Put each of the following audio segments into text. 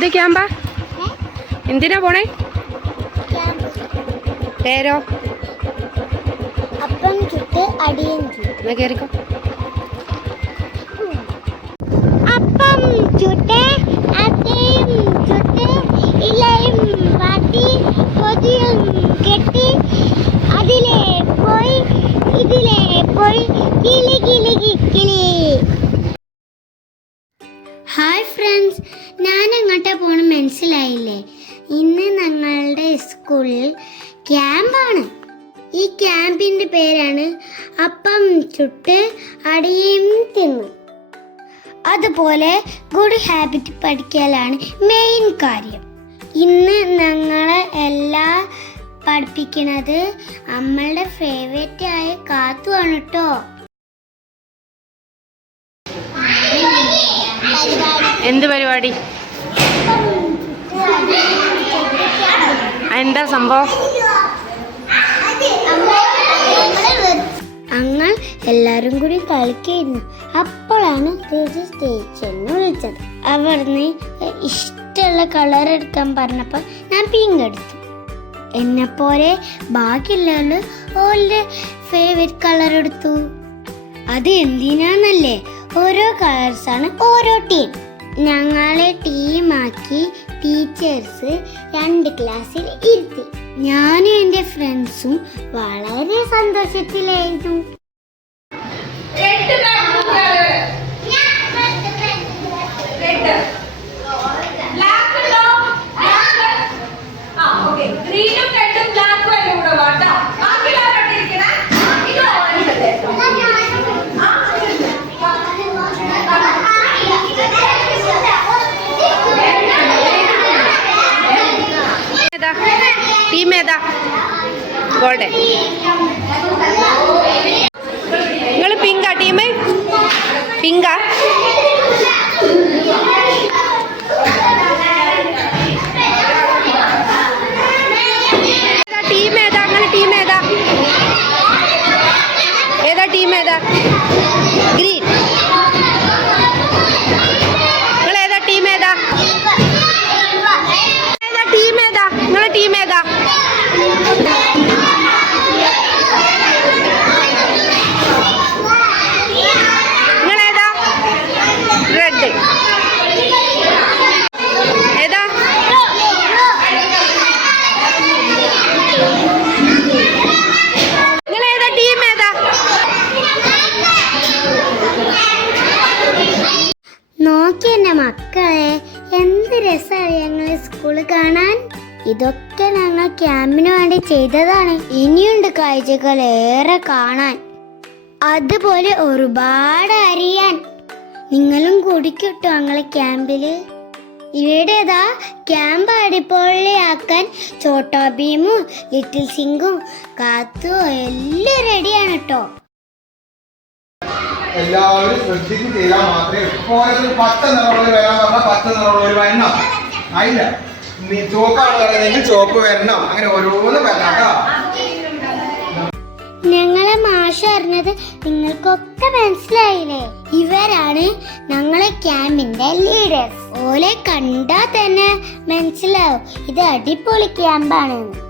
എന്ത് ക്യാമ്പാ? എന്തിനാ പോണേ? പേരോ? അപ്പം ചുട്ട് അടിയും ചുട്ട്. എന്നാ കേറിക്കോ. സ്കൂളിൽ ക്യാമ്പാണ്. ഈ ക്യാമ്പിന്റെ പേരാണ് അപ്പം ചുട്ട് അടിയും തിന്ന്. അതുപോലെ ഗുഡ് ഹാബിറ്റ് പഠിക്കലാണ് മെയിൻ കാര്യം. ഇന്ന് ഞങ്ങളെ എല്ലാ പഠിപ്പിക്കുന്നത് നമ്മളുടെ ഫേവറേറ്റ് ആയ കാത്തുവാണ് കേട്ടോ എന്ത് പരിപാടി? എന്താ സംഭവം? അങ്ങ് എല്ലാരും കൂടി കളിക്കുന്നു. അപ്പോഴാണ് ചേച്ചി സ്റ്റേജ് എന്ന് വിളിച്ചത്. അവിടുന്ന് ഇഷ്ടമുള്ള കളർ എടുക്കാൻ പറഞ്ഞപ്പോൾ ഞാൻ പിങ്ക് എടുത്തു. എന്നെ പോലെ ബാക്കിയുള്ളവര് ഓളുടെ ഫേവറേറ്റ് കളർ എടുത്തു. അത് എന്തിനാന്നല്ലേ? ഓരോ കളേഴ്സാണ് ഓരോ ടീം ഞങ്ങളെ ടീമാക്കി ടീച്ചേഴ്സ് രണ്ട് ക്ലാസ്സിൽ ഇരുത്തി. ഞാനും എന്റെ ഫ്രണ്ട്സും വളരെ സന്തോഷത്തിലായിരുന്നു ബ്ലാക്ക് ഉണ്ടോ ആ ഓക്കെ ഗ്രീനും റെഡും ബ്ലാക്കും അതിന്റെ കൂടെ വാട്ടോ ബാക്കിയുള്ളവരോട് ഇരിക്കണേ ഇത് ഓറഞ്ച് അല്ലേ ആ ഏതാ ടീം ഏതാ ഗോൾഡൻ നിങ്ങൾ പിങ്കാ ടീം പിങ്കാ. ടീം ഏതാ? നിങ്ങൾ ടീം ഏതാ? ഏതാ ടീം ഏതാ? ഗ്രീൻ. ഇതൊക്കെ ഞങ്ങൾ ക്യാമ്പിന് വേണ്ടി ചെയ്തതാണ്. ഇനിയുണ്ട് കാഴ്ചകൾ ഏറെ കാണാൻ. അതുപോലെ ഒരുപാട് അറിയാൻ. നിങ്ങളും കുടിക്കിട്ടോ ഞങ്ങളെ ക്യാമ്പിൽ ഇവിടേതാ ക്യാമ്പ് അടിപൊളിയാക്കാൻ ചോട്ടോ ഭീമും ലിറ്റിൽ സിംഗും കാത്തു എല്ലാം റെഡിയാണ് കേട്ടോ എല്ലാവരും ശ്രദ്ധിച്ച് ചെയ്താൽ മാത്രമേ ഓരോരുത്തർ പത്ത് നിറവുകൾ വരാൻ പറഞ്ഞാൽ പത്ത് നിറവുകൾ വരണം ആയില്ല. വരണം. അങ്ങനെ ഞങ്ങളെ മാഷ് അറിഞ്ഞത് നിങ്ങൾക്കൊക്കെ മനസ്സിലായില്ലേ? ഇവരാണ് ഞങ്ങളെ ക്യാമ്പിന്റെ ലീഡേഴ്സ് ഓലെ കണ്ടാ തന്നെ മനസ്സിലാവും. ഇത് അടിപൊളി ക്യാമ്പാണ്.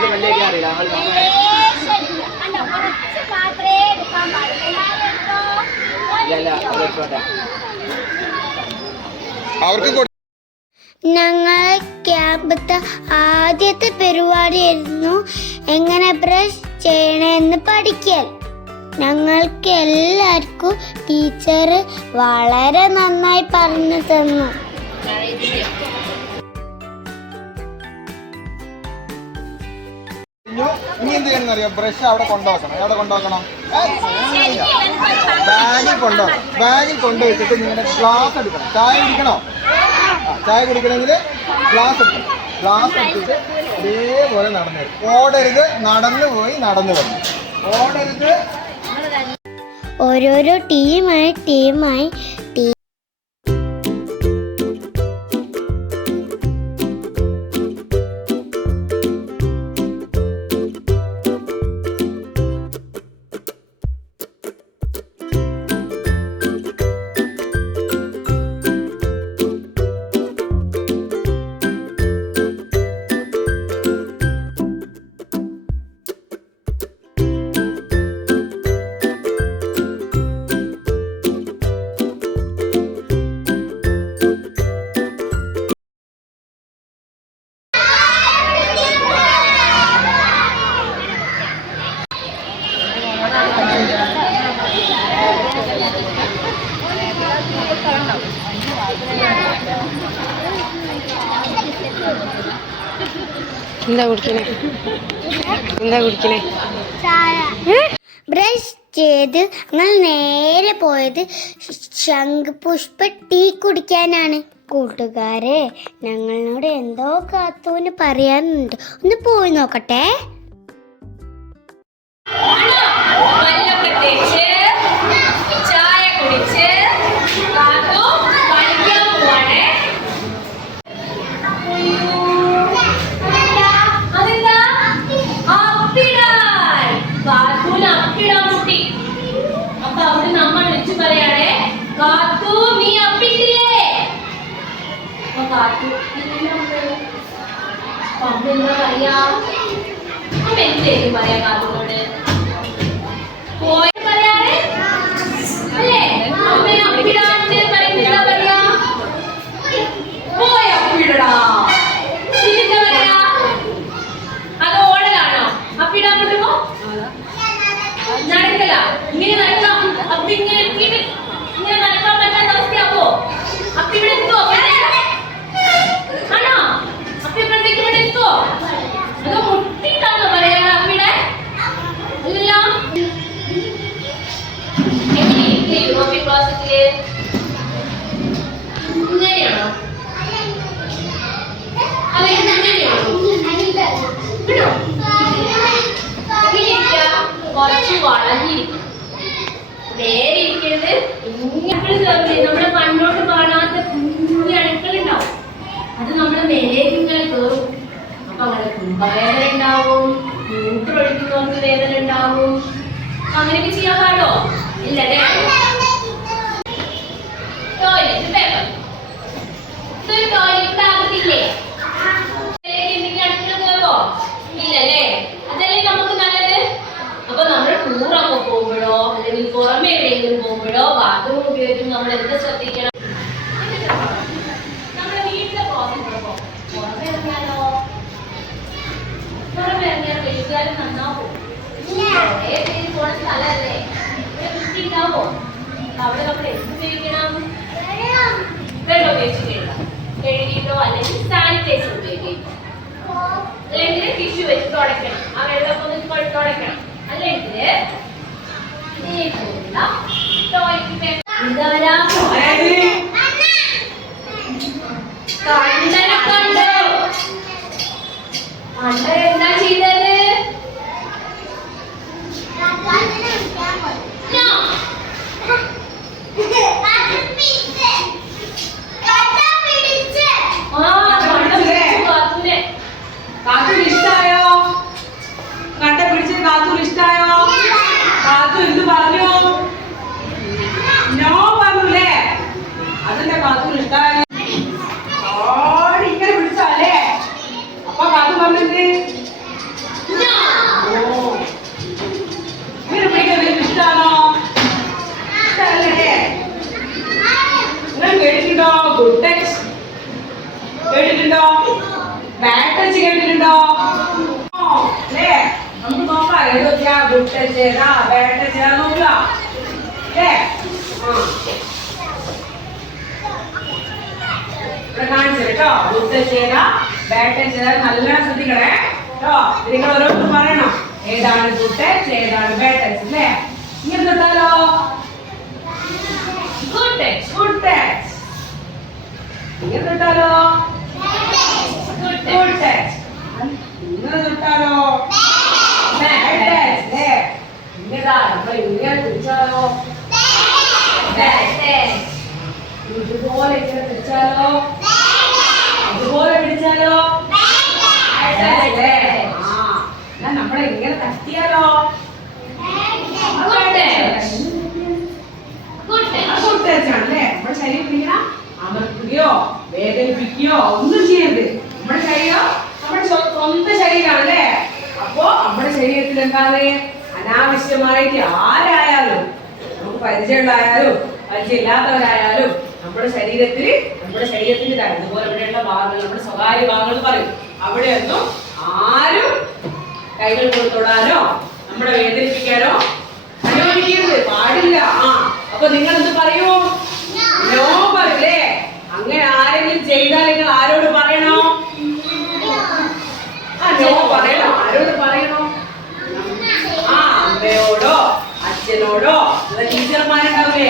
കണ്ടോ ലേശം അറിയില്ല. അവർക്ക് ഞങ്ങളെ ക്യാമ്പത്തെ ആദ്യത്തെ പരിപാടിയായിരുന്നു. എങ്ങനെ ബ്രഷ് ചെയ്യണമെന്ന് പഠിക്കൽ. ഞങ്ങൾക്ക് എല്ലാവർക്കും ടീച്ചർ വളരെ നന്നായി പറഞ്ഞു തന്നു. ഇനി എന്ത് ചെയ്യണം അറിയാം? ബ്രഷ് അവിടെ കൊണ്ടുവെക്കണം. എവിടെ കൊണ്ടുവെക്കണം? ബാഗിൽ കൊണ്ടുപോകണം ബാഗിൽ കൊണ്ടുവച്ചിട്ട് നിങ്ങളുടെ ഗ്ലാസ് എടുക്കണം. ചായ കുടിക്കണോ? ചായ കുടിക്കണമെങ്കിൽ ഗ്ലാസ് എടുക്കണം. ഗ്ലാസ് എടുത്തിട്ട് ഇതേപോലെ നടന്നു വരും. ഓടരുത് നടന്നു പോയി നടന്നു വരണം ഓടരുത്. ഓരോരോ ടീമായി ടീമായി ടീ എന്താ കുടിക്കണേ? എന്താ കുടിക്കണേ? ബ്രഷ് ചെയ്ത് ഞങ്ങൾ നേരെ പോയത് ശംഖുപുഷ്പ ടീ കുടിക്കാനാണ്. കൂട്ടുകാരെ ഞങ്ങളോട് എന്തോ കാത്തൂന് പറയാനുണ്ട്. ഒന്ന് പോയി നോക്കട്ടെ. हमारे यहाँ നേരെ ഇരിക്കരുത് നമ്മുടെ കണ്ണോട്ട് കാണാത്ത കുഞ്ഞു അണുക്കളുണ്ടാവും അത് നമ്മുടെ മേലേക്ക് ഇങ്ങനെ അപ്പൊ അങ്ങനെ കുമ്പവേദന ഉണ്ടാവും മൂത്രമൊഴിക്കുന്നവർക്ക് വേദന ഉണ്ടാവും. അങ്ങനെയൊക്കെ ചെയ്യാൻ പാടോ? ഇല്ലല്ലേ ടോയ്ലറ്റ് പേപ്പർ ഇതൊരു ടോയ്ലറ്റ് ആകത്തില്ലേ എന്തെങ്കിലും അണുക്കൾ കയറോ ഇല്ലല്ലേ അതല്ലേ നമുക്ക് നല്ലത് അപ്പൊ നമ്മൾ ടൂറൊക്കെ പോകുമ്പോഴോ അല്ലെങ്കിൽ പുറമെ എവിടെയെങ്കിലും പോകുമ്പോഴോ ബാത്റൂം ഉപയോഗിക്കുമ്പോൾ നമ്മൾ എന്ത് ശ്രദ്ധിക്കണം? നമ്മുടെ വീട്ടിലെ പുറമെ പുറമെ ഇറങ്ങിയാലോ പുറമെ ഇറങ്ങിയാൽ വീട്ടുകാരും നന്നാവും കുറേ പേര് പോണ സ്ഥലമല്ലേ? ഇവിടെ വൃത്തി ഉണ്ടാവോ അവിടെ നമ്മൾ എന്ത് ഉപയോഗിക്കണം? വെള്ളം ഉപയോഗിച്ച് കഴുകാം കഴുകിയിട്ടോ അല്ലെങ്കിൽ സാനിറ്റൈസർ ഉപയോഗിക്കും? അല്ലെങ്കിൽ ടിഷ്യൂ വെച്ച് തുടയ്ക്കണം. ആ വെള്ളം ഒന്ന് തുടയ്ക്കണം. അല്ലെങ്കിൽ ഇതേപോലുള്ള ടോയ്ലറ്റ് പേപ്പർ ഇതാരാ കണ്ടനെ കണ്ടോ കണ്ട എന്താ ചെയ്തത് No. ഏതാ ബാഡ് ചെയ്യാൻ ഏതാ നോക്കാം ഇവിടെ കാണിച്ചു കേട്ടോ. ചെയ്ത ബാഡ് ടച്ച് ചെയ്താൽ നല്ലോണം ശ്രദ്ധിക്കണേ. കേട്ടോ? പറയണം. ഏതാണ് ഗുഡ് ടച്ച് ഏതാണ് ബാഡ് അല്ലേ? ഇങ്ങനെ തൊട്ടാലോ good touch good touch good touch ഇങ്ങനെ ബാഡ് ടച്ച് അല്ലേ? ഇങ്ങനെതാ നമ്മൾ ഇങ്ങനെ ടച്ച് ഇതുപോലെ ഇങ്ങനെ പിടിച്ചാലോ ഇതുപോലെ പിടിച്ചാലോ അല്ലേ? നമ്മളെ ഇങ്ങനെ തട്ടിയാലോ നമ്മുടെ ശരീരം ഇങ്ങനെ അമർത്തുകയോ വേദനിപ്പിക്കുകയോ ഒന്നും ചെയ്യരുത് നമ്മുടെ ശരീരം നമ്മുടെ സ്വന്തം ശരീരമാണ് ശരീരമാണല്ലേ അപ്പോ നമ്മുടെ ശരീരത്തിൽ എന്താണ് അനാവശ്യമായിട്ട് ആരായാലും നമുക്ക് പരിചയമുള്ളായാലും പരിചയമില്ലാത്തവരായാലും നമ്മുടെ ശരീരത്തിൽ നമ്മുടെ ശരീരത്തിന്റെ കാര്യം ഇതുപോലെ ഇവിടെയുള്ള ഭാഗങ്ങൾ നമ്മുടെ സ്വകാര്യ ഭാഗങ്ങൾ പറയും. അവിടെയൊന്നും ആരും കൈകൾ കൊടുത്തോടാനോ തൊടാനോ നമ്മളെ വേദനിപ്പിക്കാനോ അനുവദിക്കരുത്. പാടില്ല. ആ അപ്പൊ നിങ്ങൾ എന്ത് പറയൂ നോ അങ്ങനെ ആരെങ്കിലും ചെയ്താൽ നിങ്ങൾ ആരോട് പറയണോ ನೋಡು ಟೀಚರ್ ಮಾಡಿದ್ದಾವೆ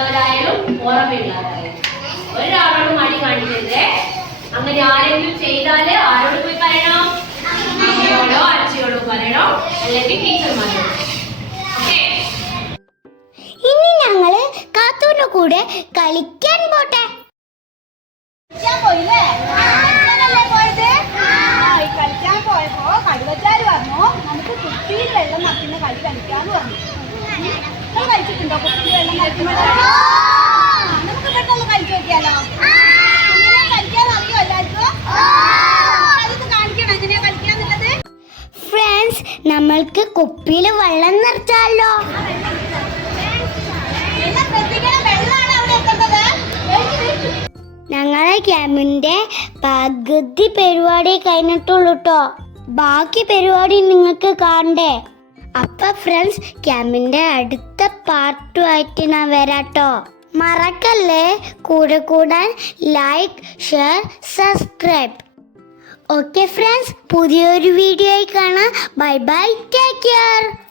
വീട്ടിലുള്ളവരായാലും ഓർമ്മയുള്ളവരായാലും. ഒരാളോട് മടി കാണിക്കരുതേ. അങ്ങനെ ആരെങ്കിലും ചെയ്താൽ ആരോട് പോയി പറയണം? അമ്മയോടോ അച്ഛയോടോ പറയണോ? അല്ലെങ്കിൽ ടീച്ചർമാരോ ഓക്കേ? ഇനി ഞങ്ങൾ കാത്തൂന്റെ കൂടെ കളിക്കാൻ പോട്ടെ. പോയില്ലേ? കളിക്കാൻ പോയപ്പോ കടുവച്ചാര് പറഞ്ഞു നമുക്ക് കുപ്പിയിൽ വെള്ളം നിറയ്ക്കുന്ന കളി കളിക്കാന്ന് പറഞ്ഞു. വെള്ളം നമുക്ക് പെട്ടെന്ന് നോക്കിയാലോ? കളിക്കാൻ അറിയോ എല്ലാവർക്കും? അതൊന്ന് കാണിക്കണം? എങ്ങനെയാ കളിക്കാന്നുള്ളത് ഫ്രണ്ട്സ് നമ്മൾക്ക് കുപ്പിയിൽ വെള്ളം എത്തേണ്ടത്. ഞങ്ങളെ ക്യാമ്പിന്റെ പകുതി പരിപാടി കഴിഞ്ഞിട്ടുള്ളൂ കേട്ടോ ബാക്കി പരിപാടി നിങ്ങൾക്ക് കാണണ്ടേ? അപ്പൊ ഫ്രണ്ട്സ് ക്യാമ്പിന്റെ അടുത്ത പാർട്ടുമായിട്ട് ഞാൻ വരാട്ടോ. മറക്കല്ലേ? കൂടെ കൂടാൻ like share subscribe okay friends പുതിയൊരു വീഡിയോ ആയി കാണാം. Bye bye take care